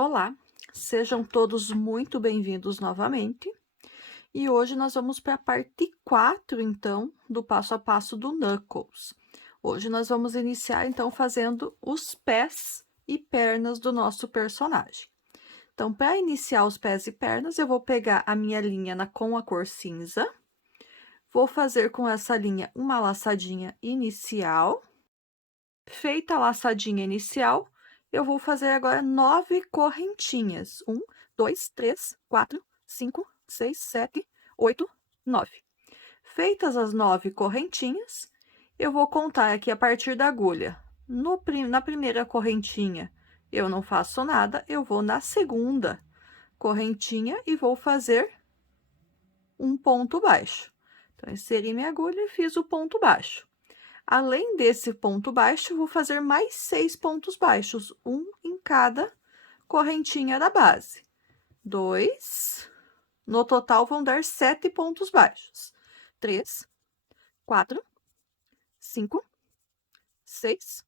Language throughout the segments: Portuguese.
Olá, sejam todos muito bem-vindos novamente. E hoje nós vamos para a parte 4, então, do passo a passo do Knuckles. Hoje nós vamos iniciar, então, fazendo os pés e pernas do nosso personagem. Então, para iniciar os pés e pernas, eu vou pegar a minha linha com a cor cinza, vou fazer com essa linha uma laçadinha inicial. Feita a laçadinha inicial, eu vou fazer agora 9 correntinhas. 1, 2, 3, 4, 5, 6, 7, 8, 9. Feitas as 9 correntinhas, eu vou contar aqui a partir da agulha. Na primeira correntinha, eu não faço nada, eu vou na segunda correntinha e vou fazer um ponto baixo. Então, inseri minha agulha e fiz o ponto baixo. Além desse ponto baixo, vou fazer mais 6 pontos baixos, um em cada correntinha da base. 2, no total vão dar 7 pontos baixos. 3, 4, 5, 6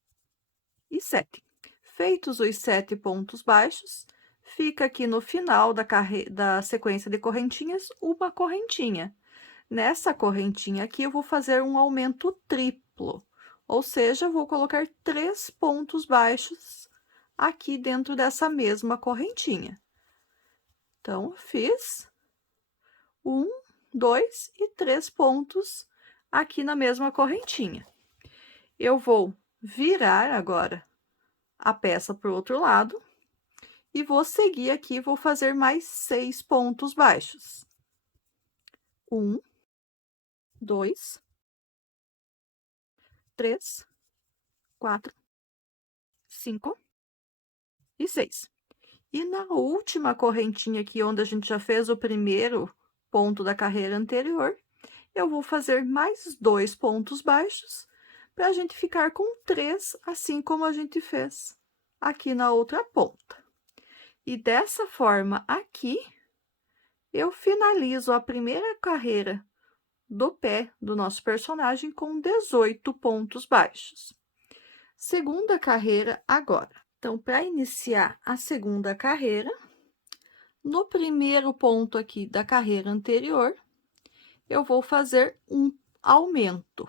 e 7. Feitos os 7 pontos baixos, fica aqui no final da sequência de correntinhas, uma correntinha. Nessa correntinha aqui, eu vou fazer um aumento triplo, ou seja, vou colocar 3 pontos baixos aqui dentro dessa mesma correntinha. Então, fiz 1, 2 e 3 pontos aqui na mesma correntinha. Eu vou virar agora a peça para o outro lado e vou seguir aqui, vou fazer mais 6 pontos baixos. 1, 2, 3, 4, 5 e 6. E na última correntinha aqui, onde a gente já fez o primeiro ponto da carreira anterior, eu vou fazer mais 2 pontos baixos, para a gente ficar com 3, assim como a gente fez aqui na outra ponta. E dessa forma aqui, eu finalizo a primeira carreira do pé do nosso personagem com 18 pontos baixos. Segunda carreira agora. Então, para iniciar a segunda carreira, no primeiro ponto aqui da carreira anterior, eu vou fazer um aumento.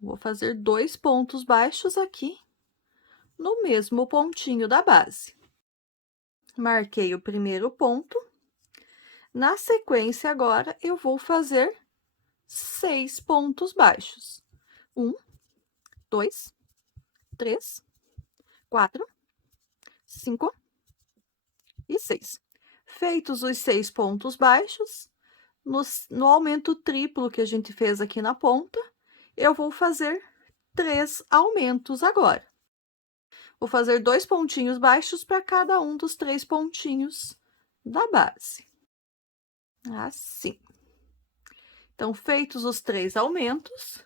Vou fazer 2 pontos baixos aqui, no mesmo pontinho da base. Marquei o primeiro ponto. Na sequência, agora, eu vou fazer 6 pontos baixos. 1, 2, 3, 4, 5 e 6. Feitos os 6 pontos baixos, no aumento triplo que a gente fez aqui na ponta, eu vou fazer 3 aumentos agora. Vou fazer 2 pontinhos baixos para cada um dos 3 pontinhos da base. Assim. Então, feitos os 3 aumentos,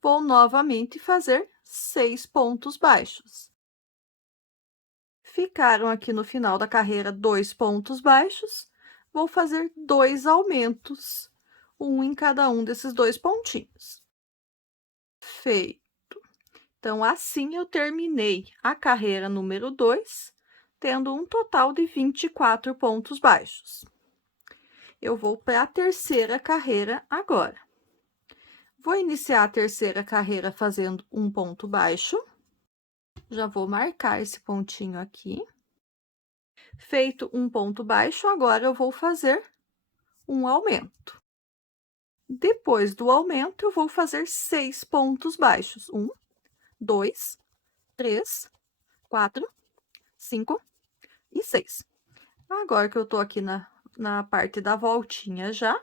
vou novamente fazer 6 pontos baixos. Ficaram aqui no final da carreira 2 pontos baixos, vou fazer 2 aumentos, um em cada um desses 2 pontinhos. Feito. Então, assim eu terminei a carreira número 2, tendo um total de 24 pontos baixos. Eu vou para a terceira carreira agora. Vou iniciar a terceira carreira fazendo um ponto baixo. Já vou marcar esse pontinho aqui. Feito um ponto baixo, agora eu vou fazer um aumento. Depois do aumento, eu vou fazer 6 pontos baixos. 1, 2, 3, 4, 5 e 6. Agora que eu tô aqui na parte da voltinha já,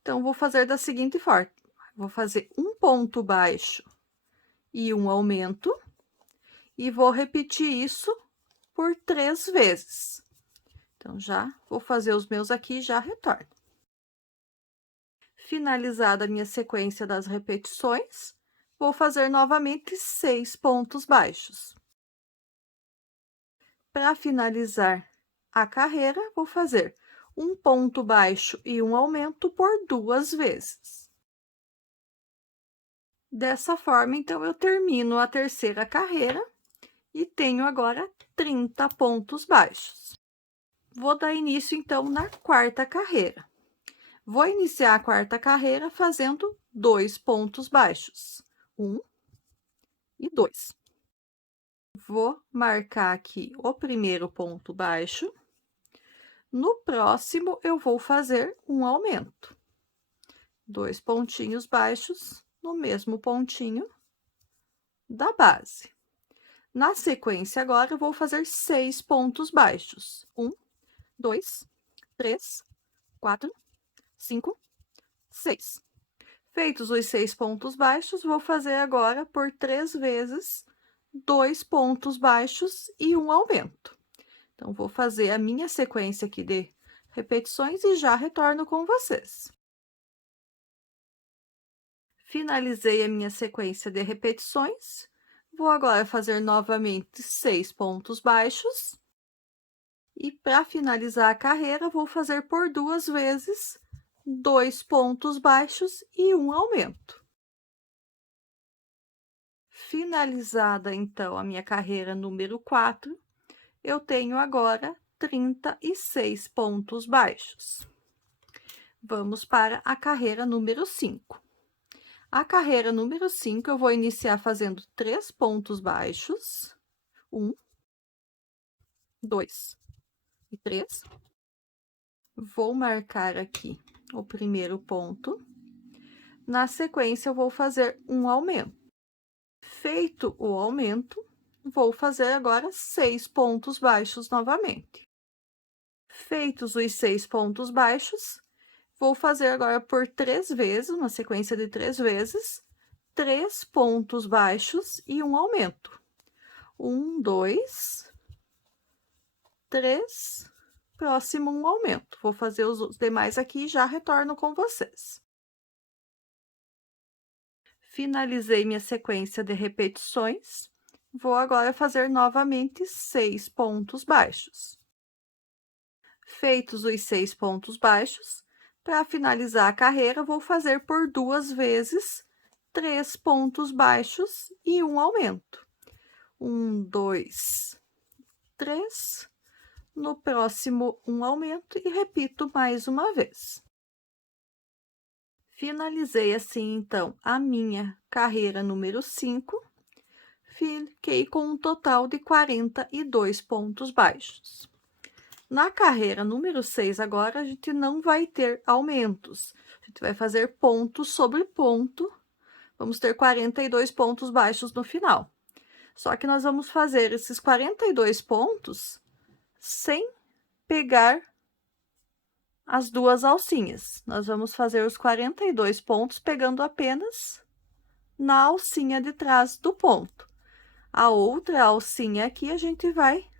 então, vou fazer da seguinte forma: vou fazer um ponto baixo e um aumento, e vou repetir isso por 3 vezes. Então, já vou fazer os meus aqui e já retorno. Finalizada a minha sequência das repetições, vou fazer novamente 6 pontos baixos. Para finalizar a carreira, vou fazer um ponto baixo e um aumento por 2 vezes. Dessa forma, então, eu termino a terceira carreira e tenho agora 30 pontos baixos. Vou dar início, então, na quarta carreira. Vou iniciar a quarta carreira fazendo 2 pontos baixos, 1 e 2. Vou marcar aqui o primeiro ponto baixo. No próximo, eu vou fazer um aumento. 2 pontinhos baixos no mesmo pontinho da base. Na sequência, agora, eu vou fazer 6 pontos baixos. 1, 2, 3, 4, 5, 6. Feitos os 6 pontos baixos, vou fazer agora por 3 vezes 2 pontos baixos e um aumento. Então, vou fazer a minha sequência aqui de repetições e já retorno com vocês. Finalizei a minha sequência de repetições. Vou agora fazer novamente 6 pontos baixos. E para finalizar a carreira, vou fazer por 2 vezes 2 pontos baixos e um aumento. Finalizada, então, a minha carreira número 4, eu tenho agora 36 pontos baixos. Vamos para a carreira número 5. A carreira número 5, eu vou iniciar fazendo 3 pontos baixos. 1, 2 e 3. Vou marcar aqui o primeiro ponto. Na sequência, eu vou fazer um aumento. Feito o aumento, vou fazer agora 6 pontos baixos novamente. Feitos os 6 pontos baixos, vou fazer agora por 3 vezes, uma sequência de 3 vezes, 3 pontos baixos e um aumento. 1, 2, 3, próximo um aumento. Vou fazer os demais aqui e já retorno com vocês. Finalizei minha sequência de repetições. Vou agora fazer novamente 6 pontos baixos. Feitos os 6 pontos baixos, para finalizar a carreira, vou fazer por 2 vezes 3 pontos baixos e um aumento. 1, 2, 3. No próximo, um aumento e repito mais uma vez. Finalizei assim, então, a minha carreira número 5. Fiquei com um total de 42 pontos baixos. Na carreira número 6, agora, a gente não vai ter aumentos. A gente vai fazer ponto sobre ponto. Vamos ter 42 pontos baixos no final. Só que nós vamos fazer esses 42 pontos sem pegar as duas alcinhas. Nós vamos fazer os 42 pontos pegando apenas na alcinha de trás do ponto. A outra alcinha aqui, a gente vai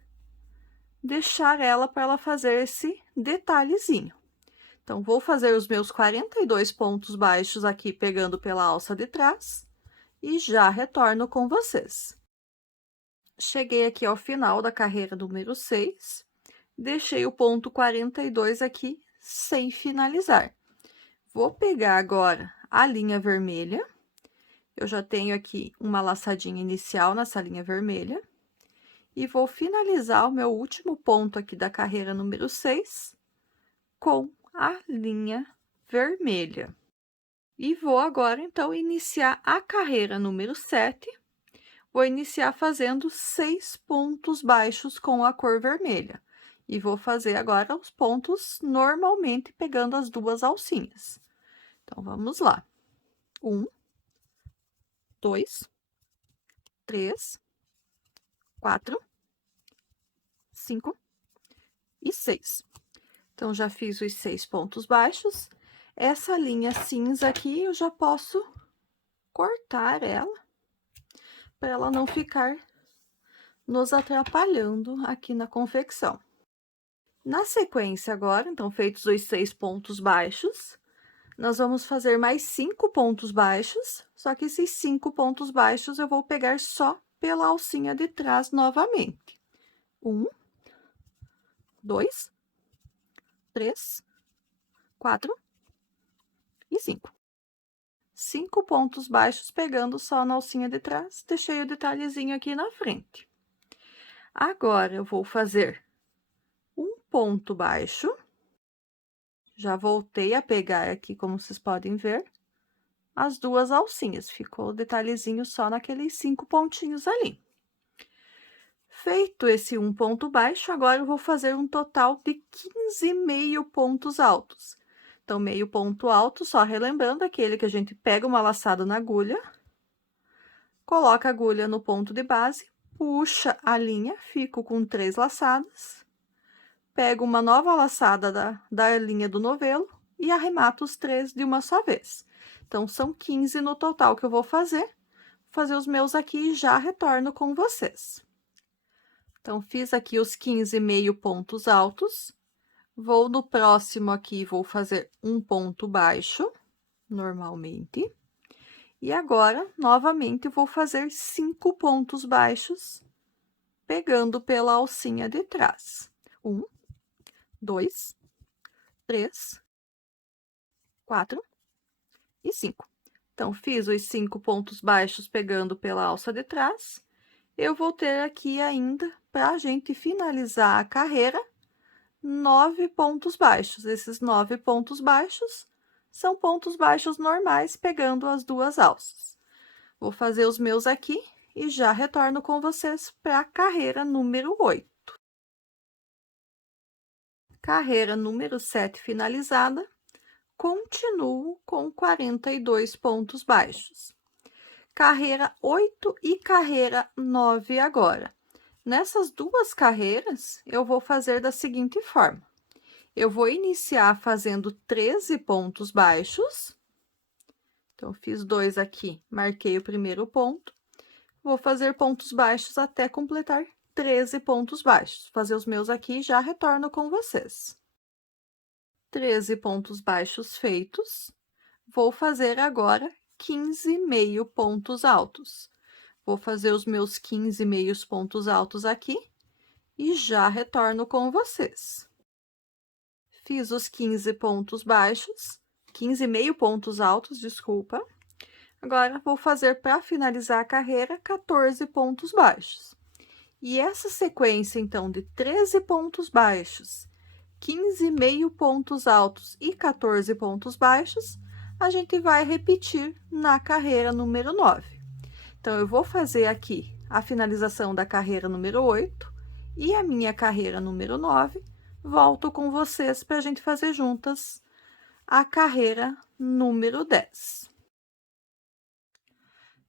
deixar ela para ela fazer esse detalhezinho. Então, vou fazer os meus 42 pontos baixos aqui, pegando pela alça de trás, e já retorno com vocês. Cheguei aqui ao final da carreira número 6, deixei o ponto 42 aqui sem finalizar. Vou pegar agora a linha vermelha, eu já tenho aqui uma laçadinha inicial nessa linha vermelha, e vou finalizar o meu último ponto aqui da carreira número 6 com a linha vermelha. E vou agora, então, iniciar a carreira número 7. Vou iniciar fazendo 6 pontos baixos com a cor vermelha. E vou fazer agora os pontos normalmente pegando as duas alcinhas. Então, vamos lá. 1, 2, 3, 4, 5 e 6. Então, já fiz os 6 pontos baixos. Essa linha cinza aqui, eu já posso cortar ela, para ela não ficar nos atrapalhando aqui na confecção. Na sequência agora, então, feitos os 6 pontos baixos, nós vamos fazer mais 5 pontos baixos, só que esses 5 pontos baixos eu vou pegar só pela alcinha de trás novamente. 1, 2, 3, 4 e 5. 5 pontos baixos pegando só na alcinha de trás, deixei o detalhezinho aqui na frente. Agora, eu vou fazer um ponto baixo. Já voltei a pegar aqui, como vocês podem ver, as 2 alcinhas. Ficou o detalhezinho só naqueles 5 pontinhos ali. Feito esse um ponto baixo, agora eu vou fazer um total de 15 meio pontos altos. Então, meio ponto alto, só relembrando, aquele que a gente pega uma laçada na agulha, coloca a agulha no ponto de base, puxa a linha, fico com 3 laçadas, pego uma nova laçada da linha do novelo e arremato os 3 de uma só vez. Então, são 15 no total que eu vou fazer os meus aqui e já retorno com vocês. Então, fiz aqui os 15 meio pontos altos, vou no próximo aqui, vou fazer um ponto baixo, normalmente. E agora, novamente, vou fazer 5 pontos baixos, pegando pela alcinha de trás. 1, 2, 3, 4 e 5. Então, fiz os 5 pontos baixos pegando pela alça de trás. Eu vou ter aqui ainda, para a gente finalizar a carreira, 9 pontos baixos. Esses 9 pontos baixos são pontos baixos normais, pegando as 2 alças. Vou fazer os meus aqui e já retorno com vocês para a carreira número 8. Carreira número 7 finalizada, continuo com 42 pontos baixos. Carreira 8 e carreira 9 agora. Nessas 2 carreiras, eu vou fazer da seguinte forma. Eu vou iniciar fazendo 13 pontos baixos. Então, fiz 2 aqui, marquei o primeiro ponto. Vou fazer pontos baixos até completar 13 pontos baixos. Fazer os meus aqui e já retorno com vocês. 13 pontos baixos feitos. Vou fazer agora 15 meio pontos altos. Vou fazer os meus 15 meios pontos altos aqui e já retorno com vocês. Fiz os 15 pontos baixos, 15 meio pontos altos, desculpa. Agora, vou fazer, para finalizar a carreira, 14 pontos baixos. E essa sequência, então, de 13 pontos baixos, 15 meio pontos altos e 14 pontos baixos, a gente vai repetir na carreira número 9. Então, eu vou fazer aqui a finalização da carreira número 8 e a minha carreira número 9. Volto com vocês para a gente fazer juntas a carreira número 10.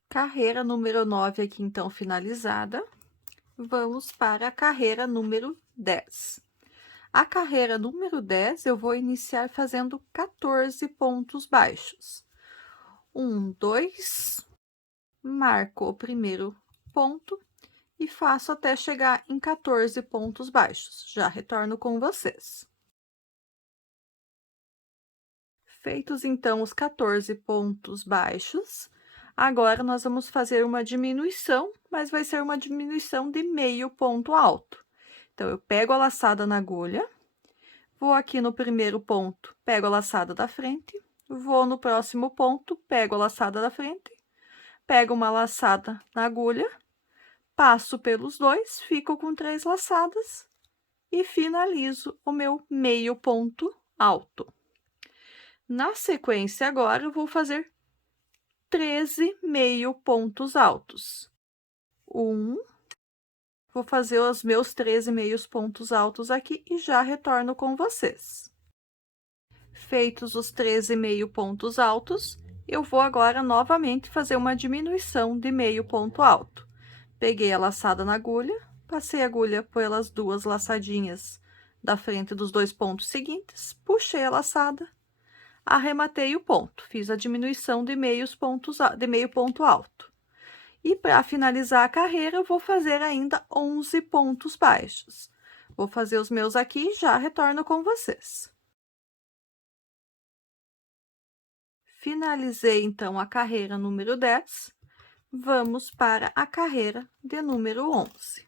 Carreira número 9 aqui, então, finalizada. Vamos para a carreira número 10. A carreira número 10, eu vou iniciar fazendo 14 pontos baixos. 1, 2, marco o primeiro ponto e faço até chegar em 14 pontos baixos. Já retorno com vocês. Feitos, então, os 14 pontos baixos, agora nós vamos fazer uma diminuição, mas vai ser uma diminuição de meio ponto alto. Então, eu pego a laçada na agulha, vou aqui no primeiro ponto, pego a laçada da frente, vou no próximo ponto, pego a laçada da frente, pego uma laçada na agulha, passo pelos 2, fico com 3 laçadas e finalizo o meu meio ponto alto. Na sequência, agora, eu vou fazer 13 meio pontos altos. 1, vou fazer os meus 13 meios pontos altos aqui e já retorno com vocês. Feitos os 13 meio pontos altos, eu vou agora novamente fazer uma diminuição de meio ponto alto. Peguei a laçada na agulha, passei a agulha pelas 2 laçadinhas da frente dos 2 pontos seguintes, puxei a laçada, arrematei o ponto, fiz a diminuição de meio ponto alto. E para finalizar a carreira, eu vou fazer ainda 11 pontos baixos. Vou fazer os meus aqui e já retorno com vocês. Finalizei, então, a carreira número 10. Vamos para a carreira de número 11.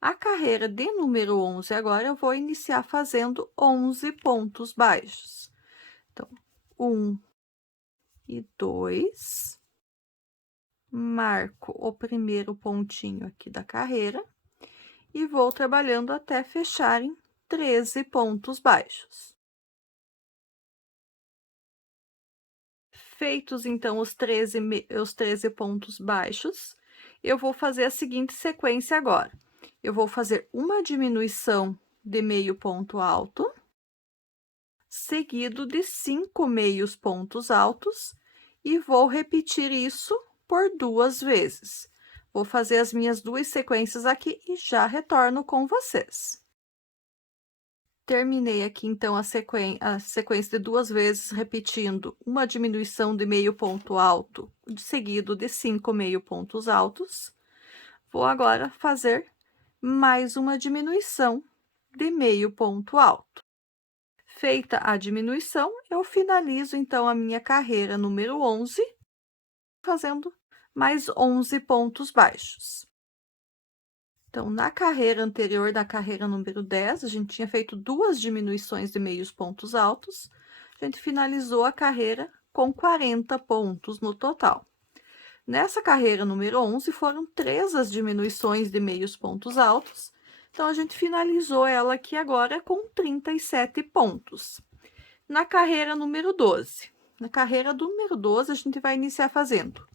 A carreira de número 11, agora, eu vou iniciar fazendo 11 pontos baixos. Então, 1 e 2, marco o primeiro pontinho aqui da carreira e vou trabalhando até fechar em 13 pontos baixos. Feitos, então, os 13 pontos baixos, eu vou fazer a seguinte sequência agora. Eu vou fazer uma diminuição de meio ponto alto, seguido de 5 meios pontos altos, e vou repetir isso por 2 vezes. Vou fazer as minhas 2 sequências aqui e já retorno com vocês. Terminei aqui, então, a sequência de 2 vezes, repetindo uma diminuição de meio ponto alto, seguido de 5 meio pontos altos. Vou agora fazer mais uma diminuição de meio ponto alto. Feita a diminuição, eu finalizo, então, a minha carreira número 11, fazendo mais 11 pontos baixos. Então, na carreira anterior, da carreira número 10, a gente tinha feito 2 diminuições de meios pontos altos. A gente finalizou a carreira com 40 pontos no total. Nessa carreira número 11, foram 3 as diminuições de meios pontos altos. Então, a gente finalizou ela aqui agora com 37 pontos. Na carreira número 12. Na carreira número 12, a gente vai iniciar fazendo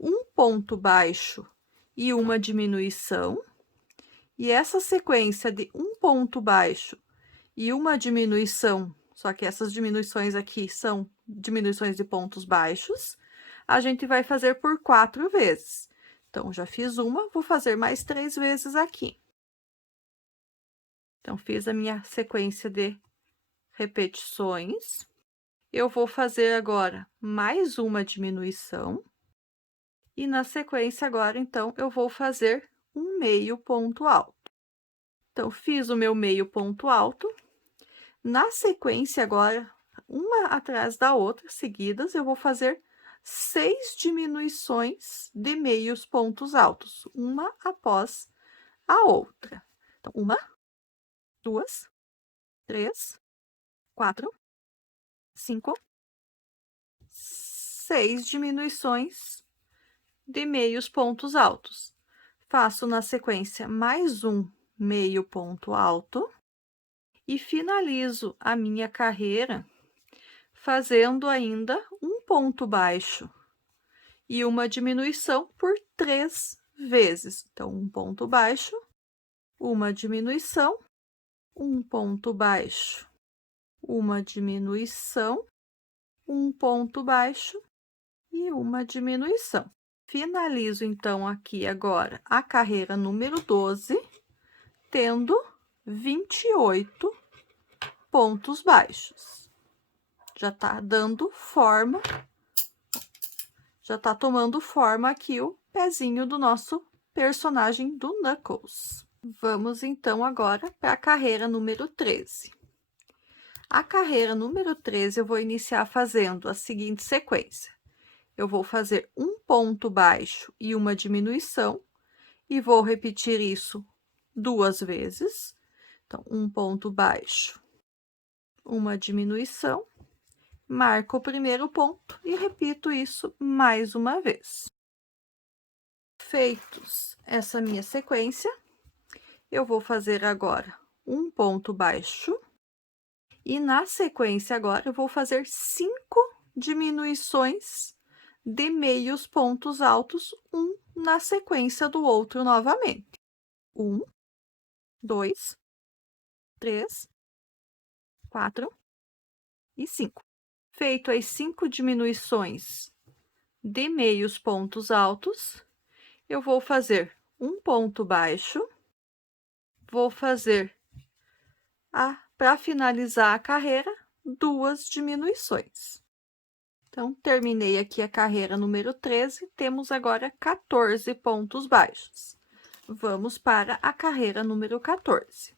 um ponto baixo e uma diminuição. E essa sequência de um ponto baixo e uma diminuição, só que essas diminuições aqui são diminuições de pontos baixos, a gente vai fazer por 4 vezes. Então, já fiz uma, vou fazer mais 3 vezes aqui. Então, fiz a minha sequência de repetições. Eu vou fazer agora mais uma diminuição. E na sequência agora, então, eu vou fazer um meio ponto alto. Então, fiz o meu meio ponto alto. Na sequência agora, uma atrás da outra, seguidas, eu vou fazer 6 diminuições de meios pontos altos, uma após a outra. Então, 1, 2, 3, 4, 5, 6 diminuições de meios pontos altos. Faço na sequência mais um meio ponto alto e finalizo a minha carreira fazendo ainda um ponto baixo e uma diminuição por 3 vezes. Então, um ponto baixo, uma diminuição, um ponto baixo, uma diminuição, um ponto baixo e uma diminuição. Finalizo, então, aqui agora a carreira número 12, tendo 28 pontos baixos. Já tá dando forma, já tá tomando forma aqui o pezinho do nosso personagem do Knuckles. Vamos, então, agora para a carreira número 13. A carreira número 13 eu vou iniciar fazendo a seguinte sequência. Eu vou fazer um ponto baixo e uma diminuição, e vou repetir isso 2 vezes. Então, um ponto baixo, uma diminuição, marco o primeiro ponto e repito isso mais uma vez. Feitos essa minha sequência, eu vou fazer agora um ponto baixo, e na sequência agora eu vou fazer 5 diminuições de meios pontos altos, um na sequência do outro novamente. 1, 2, 3, 4 e 5. Feito as 5 diminuições de meios pontos altos, eu vou fazer um ponto baixo, vou fazer, para finalizar a carreira, 2 diminuições. Então, terminei aqui a carreira número 13, temos agora 14 pontos baixos. Vamos para a carreira número 14.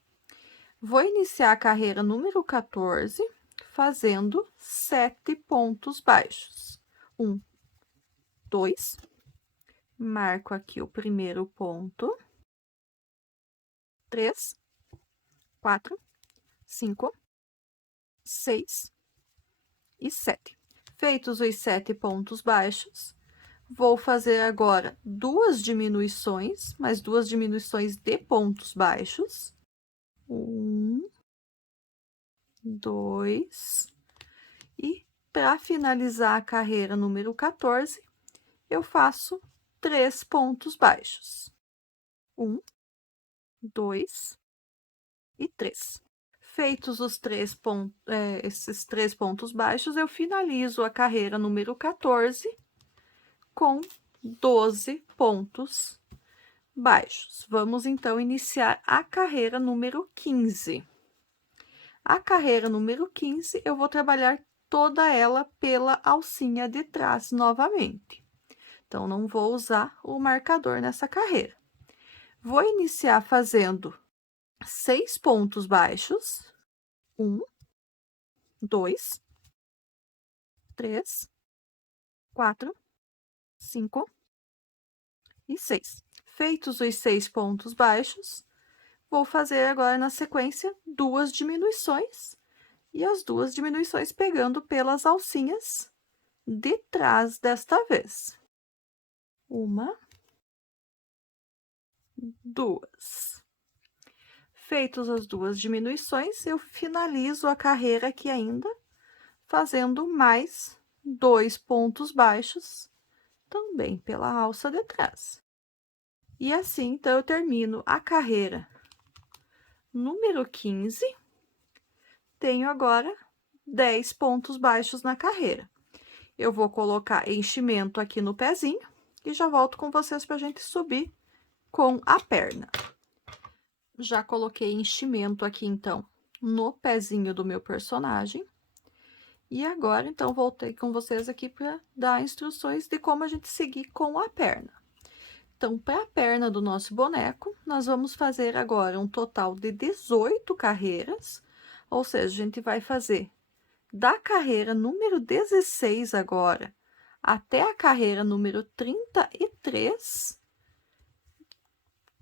Vou iniciar a carreira número 14 fazendo 7 pontos baixos. 1, 2, marco aqui o primeiro ponto. 3, 4, 5, 6 e 7. Feitos os 7 pontos baixos, vou fazer agora 2 diminuições, mais 2 diminuições de pontos baixos. 1, 2, e para finalizar a carreira número 14, eu faço 3 pontos baixos. 1, 2 e 3. Feitos esses 3 pontos baixos, eu finalizo a carreira número 14 com 12 pontos baixos. Vamos então iniciar a carreira número 15. A carreira número 15, eu vou trabalhar toda ela pela alcinha de trás novamente. Então, não vou usar o marcador nessa carreira. Vou iniciar fazendo 6 pontos baixos. 1, 2, 3, 4, 5 e 6. Feitos os 6 pontos baixos, vou fazer agora na sequência 2 diminuições, e as 2 diminuições pegando pelas alcinhas de trás desta vez. 1, 2. Feitos as 2 diminuições, eu finalizo a carreira aqui ainda, fazendo mais 2 pontos baixos, também pela alça de trás. E assim, então, eu termino a carreira número 15, tenho agora 10 pontos baixos na carreira. Eu vou colocar enchimento aqui no pezinho e já volto com vocês para a gente subir com a perna. Já coloquei enchimento aqui, então, no pezinho do meu personagem. E agora, então, voltei com vocês aqui para dar instruções de como a gente seguir com a perna. Então, para a perna do nosso boneco, nós vamos fazer agora um total de 18 carreiras, ou seja, a gente vai fazer da carreira número 16 agora até a carreira número 33,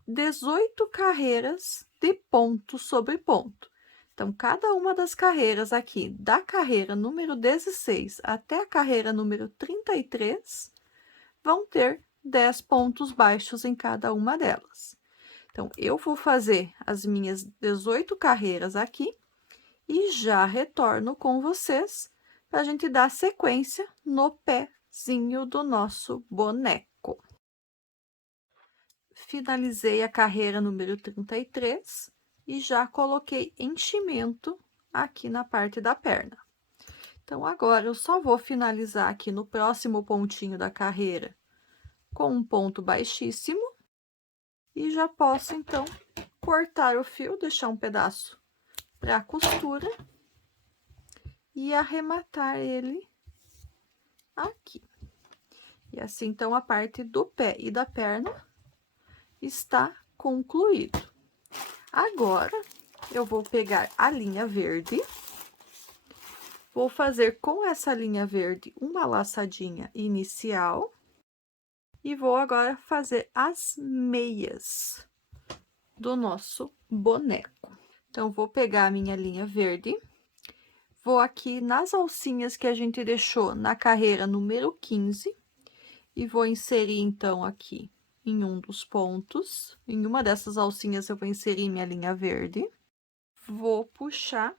18 carreiras de ponto sobre ponto. Então, cada uma das carreiras aqui, da carreira número 16 até a carreira número 33, vão ter 10 pontos baixos em cada uma delas. Então, eu vou fazer as minhas 18 carreiras aqui e já retorno com vocês para a gente dar sequência no pezinho do nosso boneco. Finalizei a carreira número 33 e já coloquei enchimento aqui na parte da perna. Então, agora eu só vou finalizar aqui no próximo pontinho da carreira com um ponto baixíssimo e já posso, então, cortar o fio, deixar um pedaço para costura e arrematar ele aqui. E assim, então, a parte do pé e da perna está concluído. Agora, eu vou pegar a linha verde, vou fazer com essa linha verde uma laçadinha inicial e vou agora fazer as meias do nosso boneco. Então, vou pegar a minha linha verde, vou aqui nas alcinhas que a gente deixou na carreira número 15 e vou inserir, então, aqui em um dos pontos. Em uma dessas alcinhas, eu vou inserir minha linha verde. Vou puxar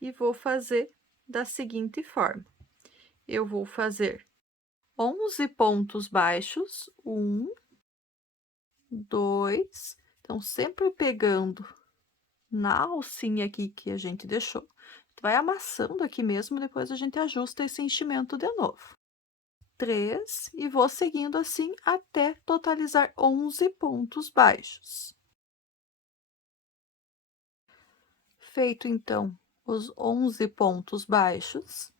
e vou fazer da seguinte forma. Eu vou fazer 11 pontos baixos, 1, 2, então, sempre pegando na alcinha aqui que a gente deixou. Vai amassando aqui mesmo, depois a gente ajusta esse enchimento de novo. 3, e vou seguindo assim até totalizar 11 pontos baixos. Feito, então, os 11 pontos baixos,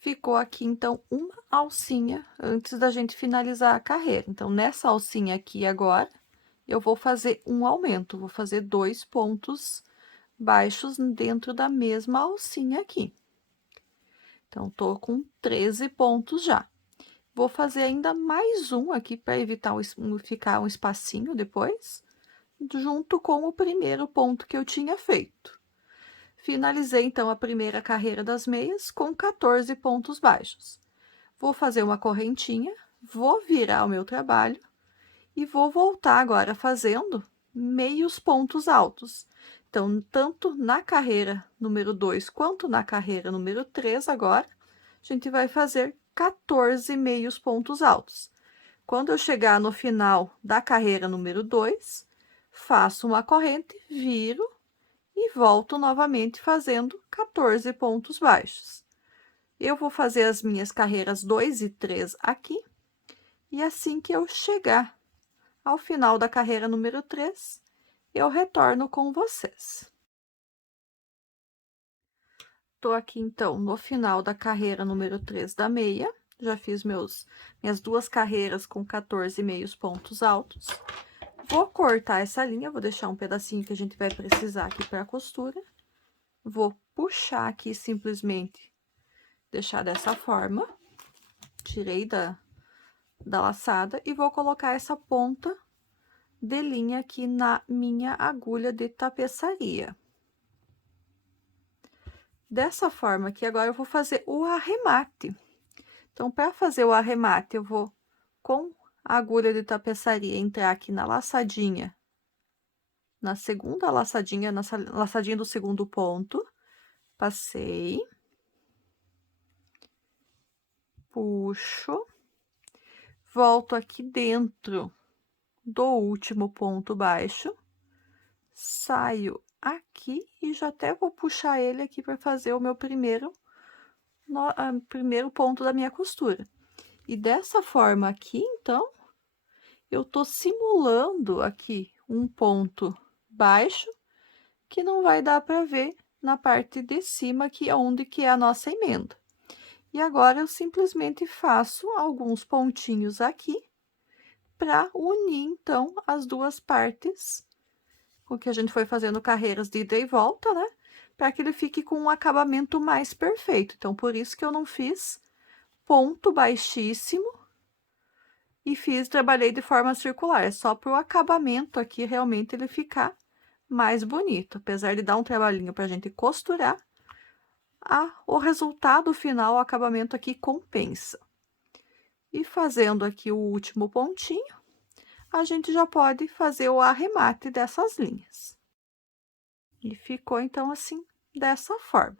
ficou aqui, então, uma alcinha antes da gente finalizar a carreira. Então, nessa alcinha aqui agora, eu vou fazer um aumento, vou fazer 2 pontos baixos dentro da mesma alcinha aqui. Então, tô com 13 pontos já. Vou fazer ainda mais um aqui para evitar ficar um espacinho depois, junto com o primeiro ponto que eu tinha feito. Finalizei, então, a primeira carreira das meias com 14 pontos baixos. Vou fazer uma correntinha, vou virar o meu trabalho e vou voltar agora fazendo meios pontos altos. Então, tanto na carreira número 2 quanto na carreira número 3 agora, a gente vai fazer 14 meios pontos altos. Quando eu chegar no final da carreira número 2, faço uma corrente, viro e volto novamente fazendo 14 pontos baixos. Eu vou fazer as minhas carreiras 2 e 3 aqui, e assim que eu chegar ao final da carreira número 3, eu retorno com vocês. Tô aqui, então, no final da carreira número 3 da meia, já fiz minhas 2 carreiras com 14 meios pontos altos. Vou cortar essa linha, vou deixar um pedacinho que a gente vai precisar aqui para a costura. Vou puxar aqui simplesmente, deixar dessa forma. Tirei da laçada e vou colocar essa ponta de linha aqui na minha agulha de tapeçaria. Dessa forma aqui, agora eu vou fazer o arremate. Então, para fazer o arremate, eu vou, com a agulha de tapeçaria, entrar aqui na laçadinha, na segunda laçadinha, na laçadinha do segundo ponto, passei, puxo, volto aqui dentro do último ponto baixo, saio aqui e já até vou puxar ele aqui para fazer o meu primeiro ponto da minha costura. E dessa forma aqui, então, eu tô simulando aqui um ponto baixo que não vai dar para ver na parte de cima, que é onde que é a nossa emenda. E agora eu simplesmente faço alguns pontinhos aqui para unir, então, as duas partes, com que a gente foi fazendo carreiras de ida e volta, né? Para que ele fique com um acabamento mais perfeito. Então, por isso que eu não fiz ponto baixíssimo e trabalhei de forma circular. É só para o acabamento aqui realmente ele ficar mais bonito. Apesar de dar um trabalhinho para a gente costurar, o resultado final, o acabamento aqui compensa. E fazendo aqui o último pontinho, a gente já pode fazer o arremate dessas linhas. E ficou, então, assim, dessa forma.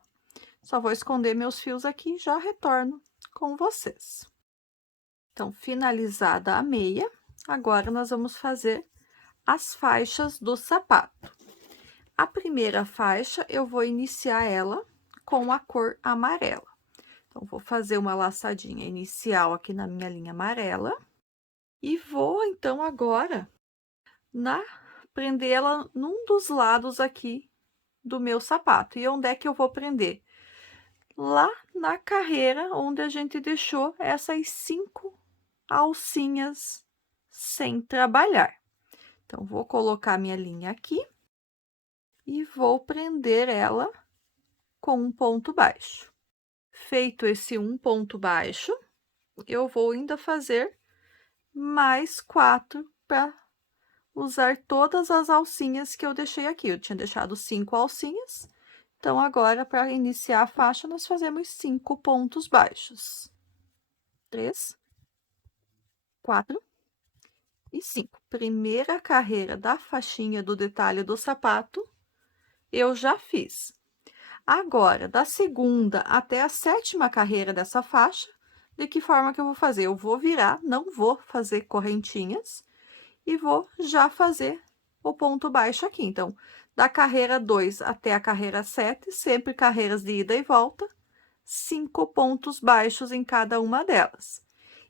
Só vou esconder meus fios aqui e já retorno com vocês. Então, finalizada a meia, agora nós vamos fazer as faixas do sapato. A primeira faixa, eu vou iniciar ela com a cor amarela. Então, vou fazer uma laçadinha inicial aqui na minha linha amarela. E vou, então, agora, prender ela num dos lados aqui do meu sapato. E onde é que eu vou prender? Lá na carreira, onde a gente deixou essas 5 alcinhas sem trabalhar. Então, vou colocar minha linha aqui e vou prender ela com um ponto baixo. Feito esse um ponto baixo, eu vou ainda fazer mais 4 para usar todas as alcinhas que eu deixei aqui. Eu tinha deixado 5 alcinhas, então agora, para iniciar a faixa, nós fazemos 5 pontos baixos. 3, 4 e 5. Primeira carreira da faixinha do detalhe do sapato, eu já fiz. Agora, da segunda até a 7ª carreira dessa faixa, de que forma que eu vou fazer? Eu vou virar, não vou fazer correntinhas, e vou já fazer o ponto baixo aqui. Então, da carreira 2 até a carreira 7, sempre carreiras de ida e volta, 5 pontos baixos em cada uma delas.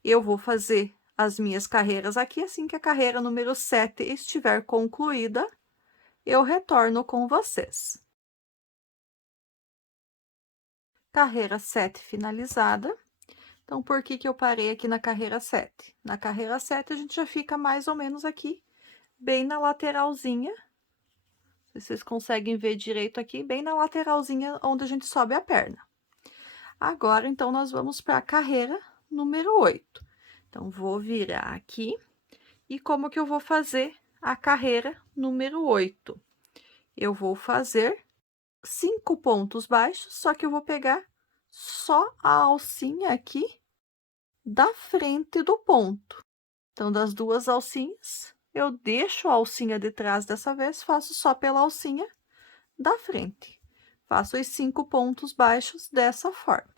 Eu vou fazer as minhas carreiras aqui, assim que a carreira número 7 estiver concluída, eu retorno com vocês. Carreira 7 finalizada. Então, por que que eu parei aqui na carreira 7? Na carreira 7, a gente já fica mais ou menos aqui, bem na lateralzinha. Vocês conseguem ver direito aqui, bem na lateralzinha onde a gente sobe a perna. Agora, então, nós vamos para a carreira número 8. Então, vou virar aqui. E como que eu vou fazer a carreira número 8? Eu vou fazer 5 pontos baixos, só que eu vou pegar só a alcinha aqui da frente do ponto. Então, das 2 alcinhas, eu deixo a alcinha de trás dessa vez, faço só pela alcinha da frente. Faço os 5 pontos baixos dessa forma.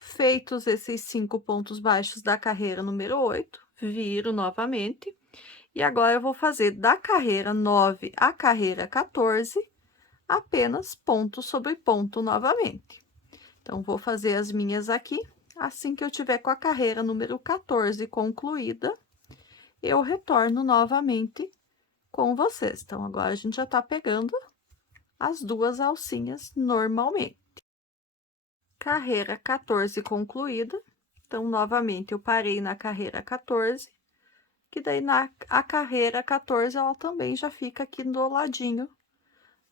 Feitos esses 5 pontos baixos da carreira número 8, viro novamente. E agora eu vou fazer da carreira 9 à carreira 14, apenas ponto sobre ponto novamente. Então, vou fazer as minhas aqui. Assim que eu tiver com a carreira número 14 concluída, eu retorno novamente com vocês. Então, agora a gente já tá pegando as 2 alcinhas normalmente. Carreira 14 concluída. Então, novamente, eu parei na carreira 14, que daí a carreira 14, ela também já fica aqui do ladinho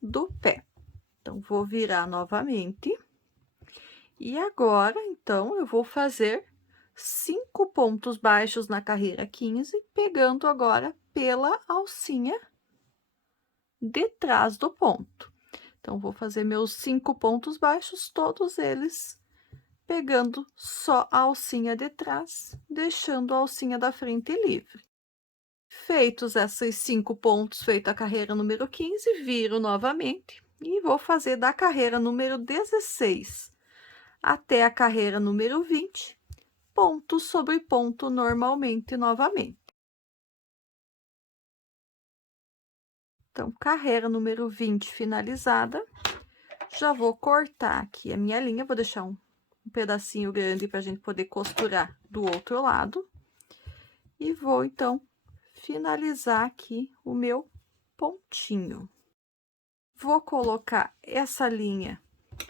do pé. Então, vou virar novamente. E agora, então, eu vou fazer 5 pontos baixos na carreira 15, pegando agora pela alcinha de trás do ponto. Então, vou fazer meus 5 pontos baixos, todos eles pegando só a alcinha de trás, deixando a alcinha da frente livre. Feitos esses 5 pontos, feita a carreira número 15, viro novamente e vou fazer da carreira número 16 até a carreira número 20, ponto sobre ponto normalmente novamente. Então, carreira número 20 finalizada. Já vou cortar aqui a minha linha, vou deixar um pedacinho grande para a gente poder costurar do outro lado. E vou, então, finalizar aqui o meu pontinho. Vou colocar essa linha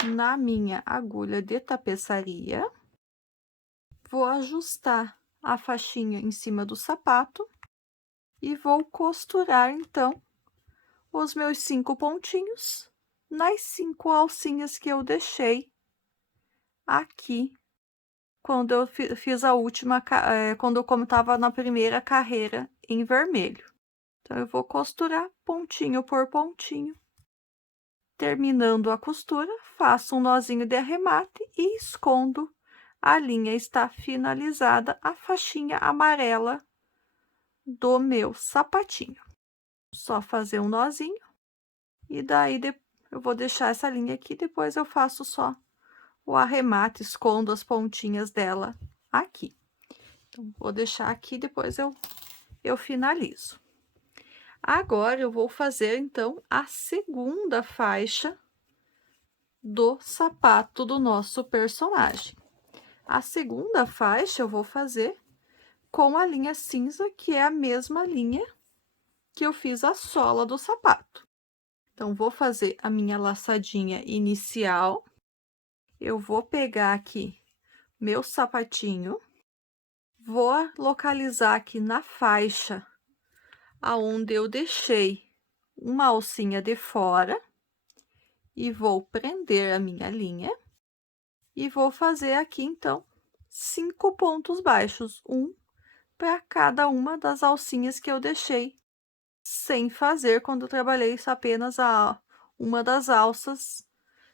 na minha agulha de tapeçaria. Vou ajustar a faixinha em cima do sapato e vou costurar, então, os meus 5 pontinhos nas 5 alcinhas que eu deixei aqui quando eu fiz a última, como estava na primeira carreira em vermelho. Então, eu vou costurar pontinho por pontinho. Terminando a costura, faço um nozinho de arremate e escondo. A linha está finalizada, a faixinha amarela do meu sapatinho. Só fazer um nozinho e daí eu vou deixar essa linha aqui, depois eu faço só o arremate, escondo as pontinhas dela aqui. Então, vou deixar aqui, depois eu finalizo. Agora, eu vou fazer, então, a segunda faixa do sapato do nosso personagem. A segunda faixa eu vou fazer com a linha cinza, que é a mesma linha que eu fiz a sola do sapato. Então, vou fazer a minha laçadinha inicial. Eu vou pegar aqui meu sapatinho, vou localizar aqui na faixa aonde eu deixei uma alcinha de fora e vou prender a minha linha e vou fazer aqui, então, 5 pontos baixos, um para cada uma das alcinhas que eu deixei sem fazer quando eu trabalhei apenas uma das alças,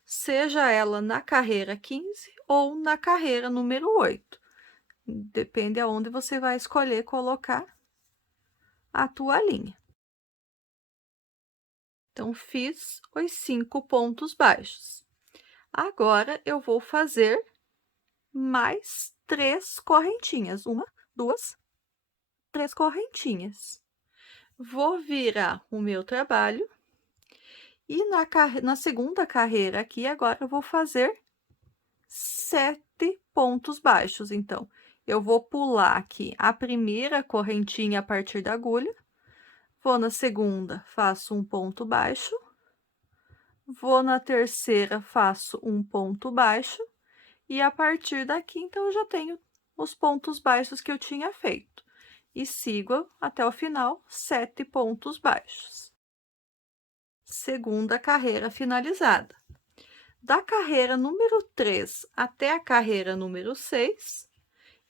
seja ela na carreira 15 ou na carreira número 8. Depende aonde você vai escolher colocar a tua linha. Então, fiz os 5 pontos baixos. Agora, eu vou fazer mais 3 correntinhas. 1, 2, 3 correntinhas. Vou virar o meu trabalho e na segunda carreira aqui, agora eu vou fazer 7 pontos baixos. Então, eu vou pular aqui a primeira correntinha a partir da agulha, vou na segunda, faço um ponto baixo, vou na terceira, faço um ponto baixo, e a partir daqui, então, eu já tenho os pontos baixos que eu tinha feito. E sigo até o final, 7 pontos baixos. Segunda carreira finalizada. Da carreira número 3 até a carreira número 6,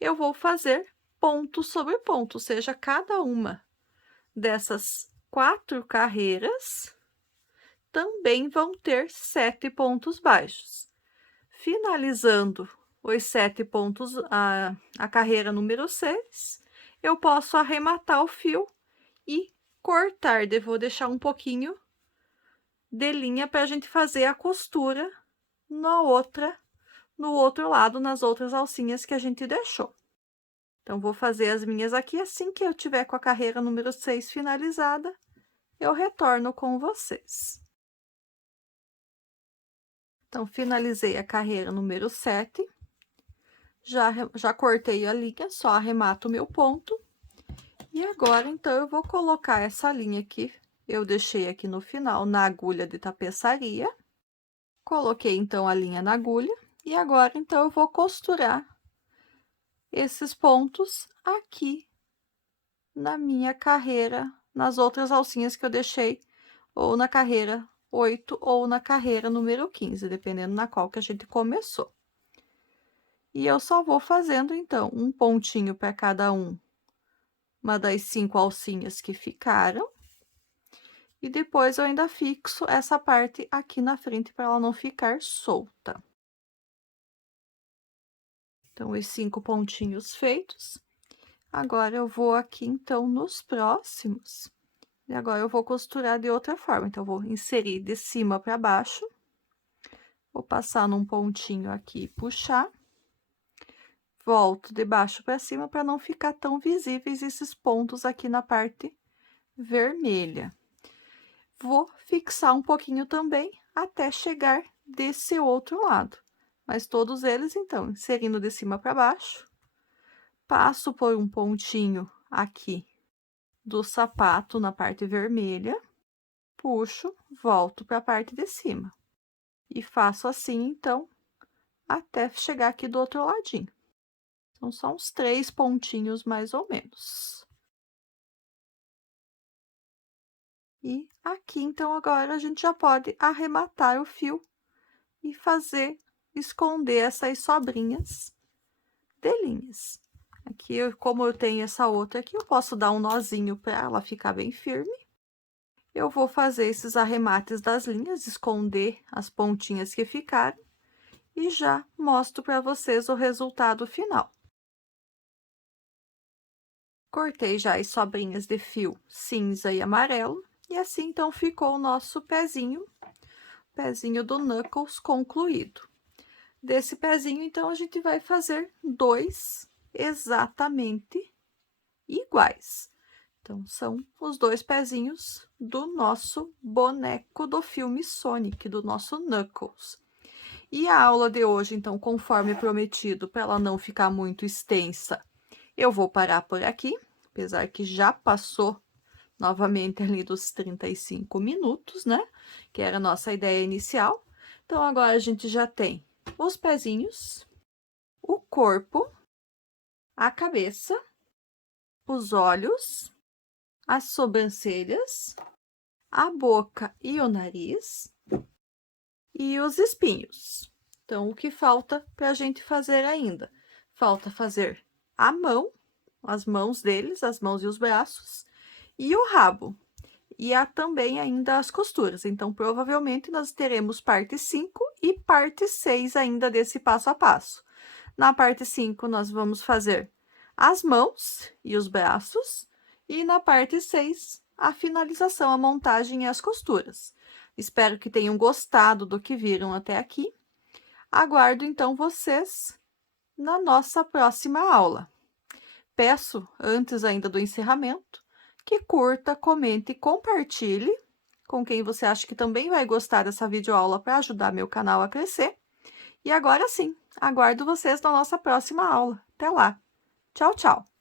eu vou fazer ponto sobre ponto, ou seja, cada uma dessas 4 carreiras também vão ter 7 pontos baixos. Finalizando os 7 pontos, a carreira número 6, eu posso arrematar o fio e cortar, vou deixar um pouquinho de linha para a gente fazer a costura no outro lado, nas outras alcinhas que a gente deixou. Então, vou fazer as minhas aqui, assim que eu tiver com a carreira número 6 finalizada, eu retorno com vocês. Então, finalizei a carreira número 7, já cortei a linha, só arremato o meu ponto. E agora, então, eu vou colocar essa linha aqui, eu deixei aqui no final, na agulha de tapeçaria. Coloquei, então, a linha na agulha, e agora, então, eu vou costurar esses pontos aqui na minha carreira, nas outras alcinhas que eu deixei, ou na carreira 8 ou na carreira número 15, dependendo na qual que a gente começou. E eu só vou fazendo, então, um pontinho para cada uma das 5 alcinhas que ficaram. E depois eu ainda fixo essa parte aqui na frente para ela não ficar solta. Então, os 5 pontinhos feitos. Agora, eu vou aqui, então, nos próximos. E agora, eu vou costurar de outra forma. Então, eu vou inserir de cima para baixo. Vou passar num pontinho aqui e puxar. Volto de baixo para cima para não ficar tão visíveis esses pontos aqui na parte vermelha. Vou fixar um pouquinho também até chegar desse outro lado. Mas todos eles, então, inserindo de cima para baixo. Passo por um pontinho aqui do sapato na parte vermelha. Puxo, volto para a parte de cima. E faço assim, então, até chegar aqui do outro ladinho. Então, são uns 3 pontinhos, mais ou menos. E aqui, então, agora a gente já pode arrematar o fio e esconder essas sobrinhas de linhas. Aqui, como eu tenho essa outra aqui, eu posso dar um nozinho para ela ficar bem firme. Eu vou fazer esses arremates das linhas, esconder as pontinhas que ficaram e já mostro para vocês o resultado final. Cortei já as sobrinhas de fio cinza e amarelo, e assim, então, ficou o nosso pezinho do Knuckles concluído. Desse pezinho, então, a gente vai fazer 2 exatamente iguais. Então, são os 2 pezinhos do nosso boneco do filme Sonic, do nosso Knuckles. E a aula de hoje, então, conforme prometido, para ela não ficar muito extensa, eu vou parar por aqui, apesar que já passou novamente ali dos 35 minutos, né? Que era a nossa ideia inicial. Então, agora a gente já tem os pezinhos, o corpo, a cabeça, os olhos, as sobrancelhas, a boca e o nariz e os espinhos. Então, o que falta para a gente fazer ainda? Falta fazer a mão, as mãos deles, as mãos e os braços, e o rabo. E há também ainda as costuras. Então, provavelmente, nós teremos parte 5 e parte 6 ainda desse passo a passo. Na parte 5, nós vamos fazer as mãos e os braços. E na parte 6, a finalização, a montagem e as costuras. Espero que tenham gostado do que viram até aqui. Aguardo, então, vocês na nossa próxima aula. Peço, antes ainda do encerramento, que curta, comente e compartilhe com quem você acha que também vai gostar dessa videoaula para ajudar meu canal a crescer. E agora sim, aguardo vocês na nossa próxima aula. Até lá! Tchau, tchau!